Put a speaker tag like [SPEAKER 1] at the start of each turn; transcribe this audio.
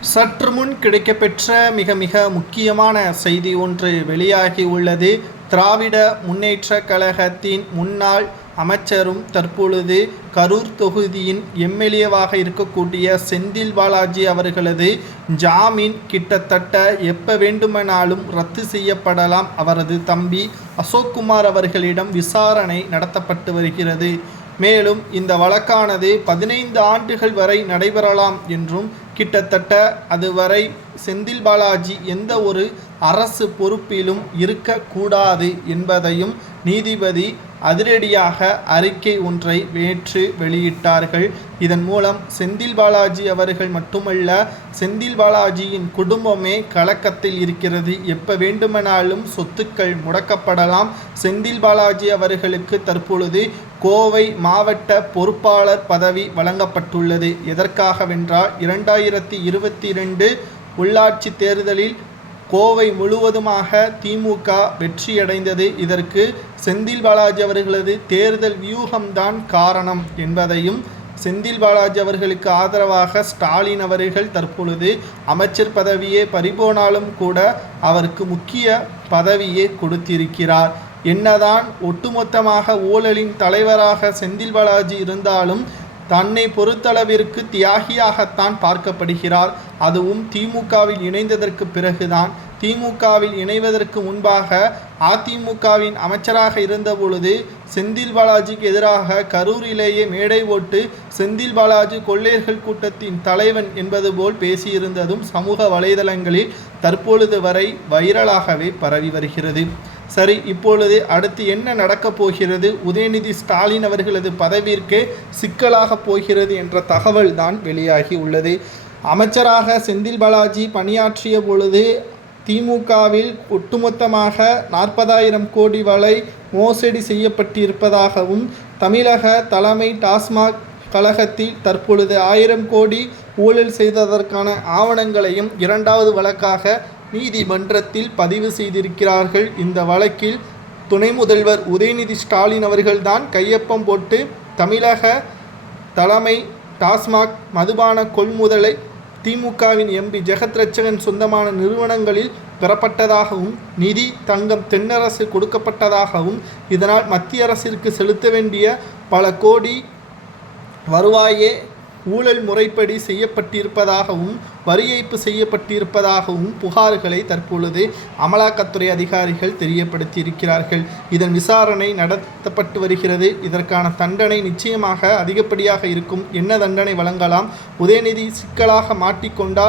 [SPEAKER 1] சற்று முன் கிடைக்கப்பெற்ற மிக மிக முக்கியமான செய்தி ஒன்று வெளியாகி உள்ளது. திராவிட முன்னேற்றக் கழகத்தின் முன்னாள் அமைச்சரும் தற்பொழுது கரூர் தொகுதியின் எம்எல்ஏவாக இருக்கக்கூடிய செந்தில் பாலாஜி அவர்களது ஜாமீன் கிட்டத்தட்ட எப்ப வேண்டுமானாலும் ரத்து செய்யப்படலாம். அவரது தம்பி அசோக்குமார் அவர்களிடம் விசாரணை நடத்தப்பட்டு வருகிறது. மேலும் இந்த வழக்கானது பதினைந்து ஆண்டுகள் வரை நடைபெறலாம் என்றும் கிட்டத்தட்ட அதுவரை செந்தில் பாலாஜி எந்த ஒரு அரசு பொறுப்பிலும் இருக்கக்கூடாது என்பதையும் நீதிபதி அதிரடியாக அறிக்கை ஒன்றை நேற்று வெளியிட்டார்கள். இதன் மூலம் செந்தில் பாலாஜி அவர்கள் மட்டுமல்ல செந்தில் பாலாஜியின் குடும்பமே கலக்கத்தில் இருக்கிறது. எப்ப வேண்டுமானாலும் சொத்துக்கள் முடக்கப்படலாம். செந்தில் பாலாஜி அவர்களுக்கு தற்பொழுது கோவை மாவட்ட பொறுப்பாளர் பதவி வழங்கப்பட்டுள்ளது. எதற்காகவென்றால் இரண்டாயிரத்தி இருபத்தி ரெண்டு உள்ளாட்சி தேர்தலில் கோவை முழுவதுமாக திமுக வெற்றியடைந்தது. இதற்கு செந்தில் பாலாஜி அவர்களது தேர்தல் வியூகம்தான் காரணம் என்பதையும் செந்தில் பாலாஜி அவர்களுக்கு ஆதரவாக ஸ்டாலின் அவர்கள் தற்பொழுது அமைச்சர் பதவியே பறிபோனாலும் கூட அவருக்கு முக்கிய பதவியே கொடுத்திருக்கிறார். என்னதான் ஒட்டுமொத்தமாக ஊழலின் தலைவராக செந்தில் பாலாஜி இருந்தாலும் தன்னை பொறுத்தளவிற்கு தியாகியாகத்தான் பார்க்கப்படுகிறார். அதுவும் திமுகவில் இணைந்ததற்கு பிறகுதான். திமுகவில் இணைவதற்கு முன்பாக அதிமுகவின் அமைச்சராக இருந்தபொழுது செந்தில் பாலாஜிக்கு எதிராக கரூரிலேயே மேடை ஓட்டு செந்தில் பாலாஜி கொள்ளையர்கள் கூட்டத்தின் தலைவன் என்பது போல் பேசியிருந்ததும் சமூக வலைதளங்களில் தற்பொழுது வரை வைரலாகவே பரவி வருகிறது. சரி இப்பொழுது அடுத்து என்ன நடக்கப் போகிறது? உதயநிதி ஸ்டாலின் அவர்களது பதவியிற்கே சிக்கலாக போகிறது என்ற தகவல் தான் வெளியாகி உள்ளது. அமைச்சராக செந்தில் பாலாஜி பணியாற்றிய பொழுது திமுகவில் ஒட்டுமொத்தமாக நாற்பதாயிரம் கோடி வரை மோசடி செய்யப்பட்டிருப்பதாகவும் தமிழக தலைமை டாஸ்மாக் கழகத்தில் தற்பொழுது ஆயிரம் கோடி ஊழல் செய்ததற்கான ஆவணங்களையும் இரண்டாவது வழக்காக நீதிமன்றத்தில் பதிவு செய்திருக்கிறார்கள். இந்த வழக்கில் துணை முதல்வர் உதயநிதி ஸ்டாலின் அவர்கள்தான் கையொப்பம் போட்டு தமிழக தலைமை டாஸ்மாக் மதுபான கொள்முதலை திமுகவின் எம்பி ஜெகத் ரட்சகன் சொந்தமான நிறுவனங்களில் பெறப்பட்டதாகவும் நிதி தங்கம் தென்னரசு கொடுக்கப்பட்டதாகவும் இதனால் மத்திய அரசிற்கு செலுத்த வேண்டிய பல கோடி வருவாயே ஊழல் முறைப்படி செய்யப்பட்டிருப்பதாகவும் வரி ஏய்ப்பு செய்யப்பட்டிருப்பதாகவும் புகார்களை தற்பொழுது அமலாக்கத்துறை அதிகாரிகள் தெரியப்படுத்தியிருக்கிறார்கள். இதன் விசாரணை நடத்தப்பட்டு வருகிறது. இதற்கான தண்டனை நிச்சயமாக அதிகப்படியாக இருக்கும். என்ன தண்டனை வழங்கலாம்? உதயநிதி சிக்கலாக மாட்டிக்கொண்டால்